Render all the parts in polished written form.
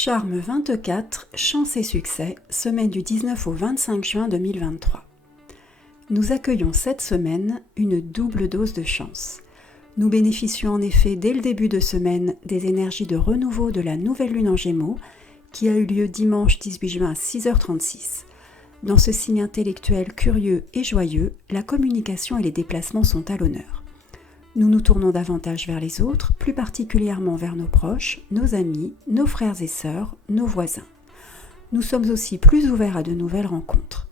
Charme 24, chance et succès, semaine du 19 au 25 juin 2023. Nous accueillons cette semaine une double dose de chance. Nous bénéficions en effet dès le début de semaine des énergies de renouveau de la nouvelle lune en Gémeaux qui a eu lieu dimanche 18 juin à 6h36. Dans ce signe intellectuel curieux et joyeux, la communication et les déplacements sont à l'honneur. Nous nous tournons davantage vers les autres, plus particulièrement vers nos proches, nos amis, nos frères et sœurs, nos voisins. Nous sommes aussi plus ouverts à de nouvelles rencontres.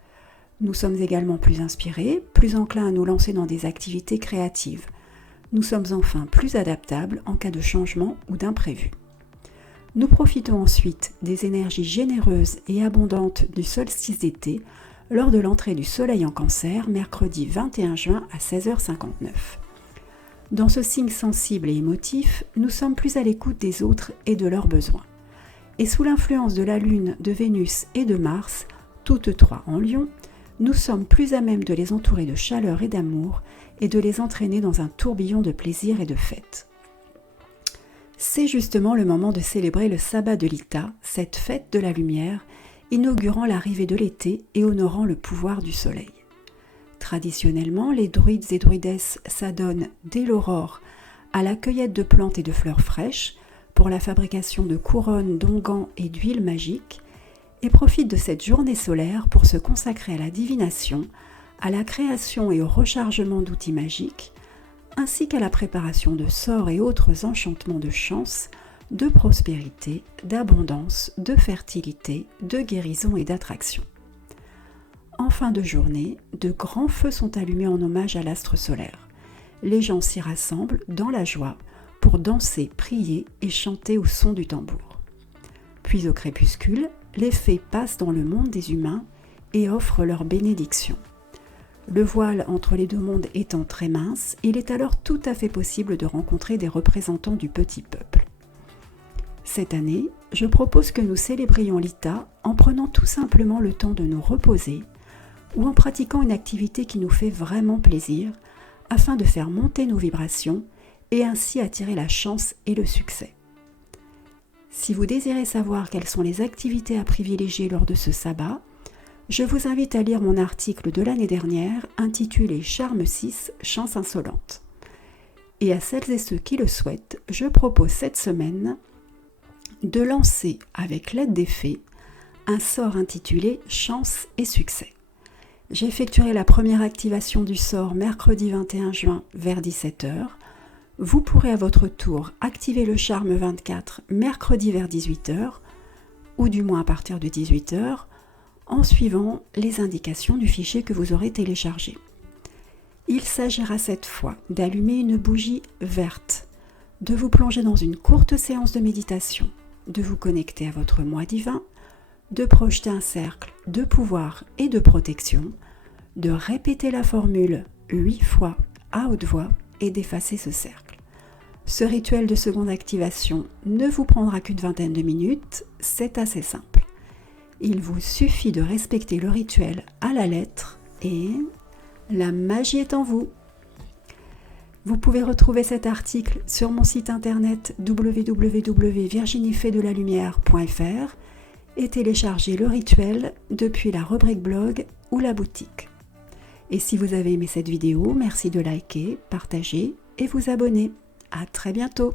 Nous sommes également plus inspirés, plus enclins à nous lancer dans des activités créatives. Nous sommes enfin plus adaptables en cas de changement ou d'imprévu. Nous profitons ensuite des énergies généreuses et abondantes du solstice d'été lors de l'entrée du soleil en Cancer, mercredi 21 juin à 16h59. Dans ce signe sensible et émotif, nous sommes plus à l'écoute des autres et de leurs besoins. Et sous l'influence de la Lune, de Vénus et de Mars, toutes trois en Lion, nous sommes plus à même de les entourer de chaleur et d'amour et de les entraîner dans un tourbillon de plaisir et de fête. C'est justement le moment de célébrer le sabbat de l'Ita, cette fête de la lumière, inaugurant l'arrivée de l'été et honorant le pouvoir du soleil. Traditionnellement, les druides et druidesses s'adonnent dès l'aurore à la cueillette de plantes et de fleurs fraîches pour la fabrication de couronnes, d'onguents et d'huiles magiques et profitent de cette journée solaire pour se consacrer à la divination, à la création et au rechargement d'outils magiques, ainsi qu'à la préparation de sorts et autres enchantements de chance, de prospérité, d'abondance, de fertilité, de guérison et d'attraction. En fin de journée, de grands feux sont allumés en hommage à l'astre solaire. Les gens s'y rassemblent dans la joie pour danser, prier et chanter au son du tambour. Puis au crépuscule, les fées passent dans le monde des humains et offrent leur bénédiction. Le voile entre les deux mondes étant très mince, il est alors tout à fait possible de rencontrer des représentants du petit peuple. Cette année, je propose que nous célébrions l'Ita en prenant tout simplement le temps de nous reposer ou en pratiquant une activité qui nous fait vraiment plaisir afin de faire monter nos vibrations et ainsi attirer la chance et le succès. Si vous désirez savoir quelles sont les activités à privilégier lors de ce sabbat, je vous invite à lire mon article de l'année dernière intitulé « Charme 6, chance insolente ». Et à celles et ceux qui le souhaitent, je propose cette semaine de lancer avec l'aide des fées un sort intitulé « Chance et succès ». J'effectuerai la première activation du sort mercredi 21 juin vers 17h. Vous pourrez à votre tour activer le charme 24 mercredi vers 18h, ou du moins à partir de 18h, en suivant les indications du fichier que vous aurez téléchargé. Il s'agira cette fois d'allumer une bougie verte, de vous plonger dans une courte séance de méditation, de vous connecter à votre moi divin, de projeter un cercle de pouvoir et de protection, de répéter la formule 8 fois à haute voix et d'effacer ce cercle. Ce rituel de seconde activation ne vous prendra qu'une vingtaine de minutes, c'est assez simple. Il vous suffit de respecter le rituel à la lettre et la magie est en vous. Vous pouvez retrouver cet article sur mon site internet www.virginiefedelalumière.fr et télécharger le rituel depuis la rubrique blog ou la boutique. Et si vous avez aimé cette vidéo, merci de liker, partager et vous abonner. À très bientôt.